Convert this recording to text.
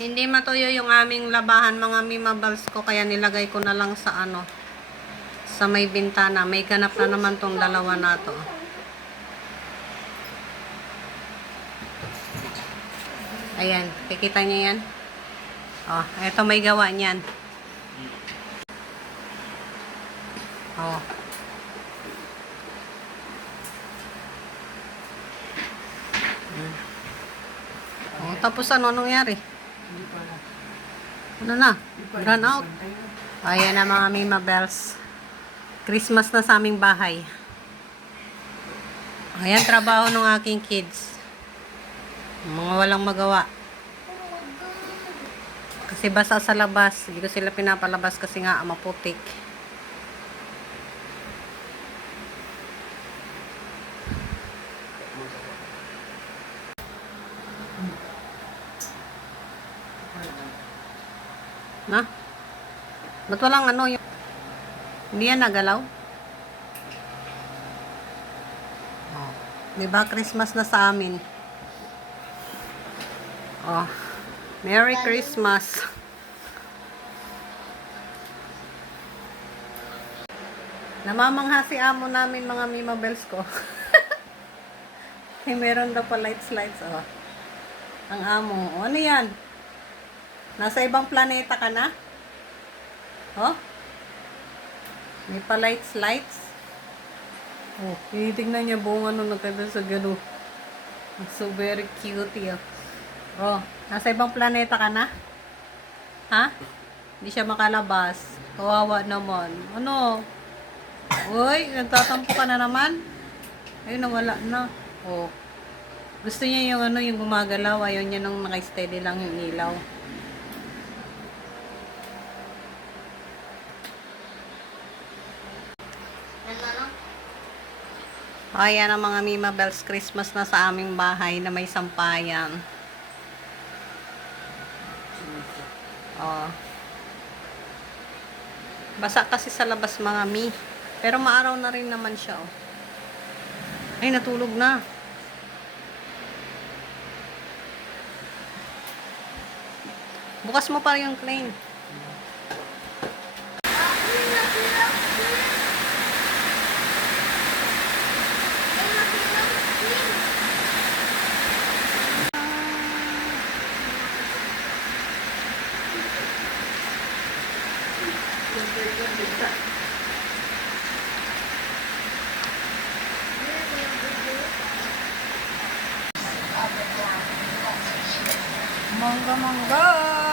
Hindi matuyo yung aming labahan mga mimables ko, kaya nilagay ko na lang sa ano, sa may bintana. May ganap na naman tong dalawa na to. Ayan, kikita niyo yan? Oh, eto may gawa niyan. Oh. Oh, tapos ano nangyari? Ano na? Run out. Ayan na mga Mima Bells. Christmas na sa aming bahay. Ayan, trabaho ng aking kids. Mga walang magawa. Kasi basa sa labas. Hindi ko sila pinapalabas kasi nga maputik. Na? Ba't walang ano yung... Hindi yan nagalaw? Oh. Diba Christmas na sa amin? Oh. Merry Christmas. Namamangha si amo namin mga Mima Bells ko. Ay, meron daw pa lights. Oh. Ang amo. Oh, ano yan? Nasa ibang planeta ka na? Oh? May pa lights. Oh, tinitignan niya buong ano nagkada sa gano. So very cute yan. Oh, nasa ibang planeta ka na? Ha? Hindi siya makalabas. Kawawa naman. Ano? Uy, nagtatampo ka na naman? Ayun, nawala na. Oh. Gusto niya yung ano, yung gumagalaw. Ayaw niya nung naka-steady lang yung ilaw. Ayan ang mga Mima Bells, Christmas na sa aming bahay na may sampayan. Oh. Basa kasi sa labas mga mi. Pero maaraw na rin naman siya. Oh. Ay, natulog na. Bukas mo pa yung plane. Mangga.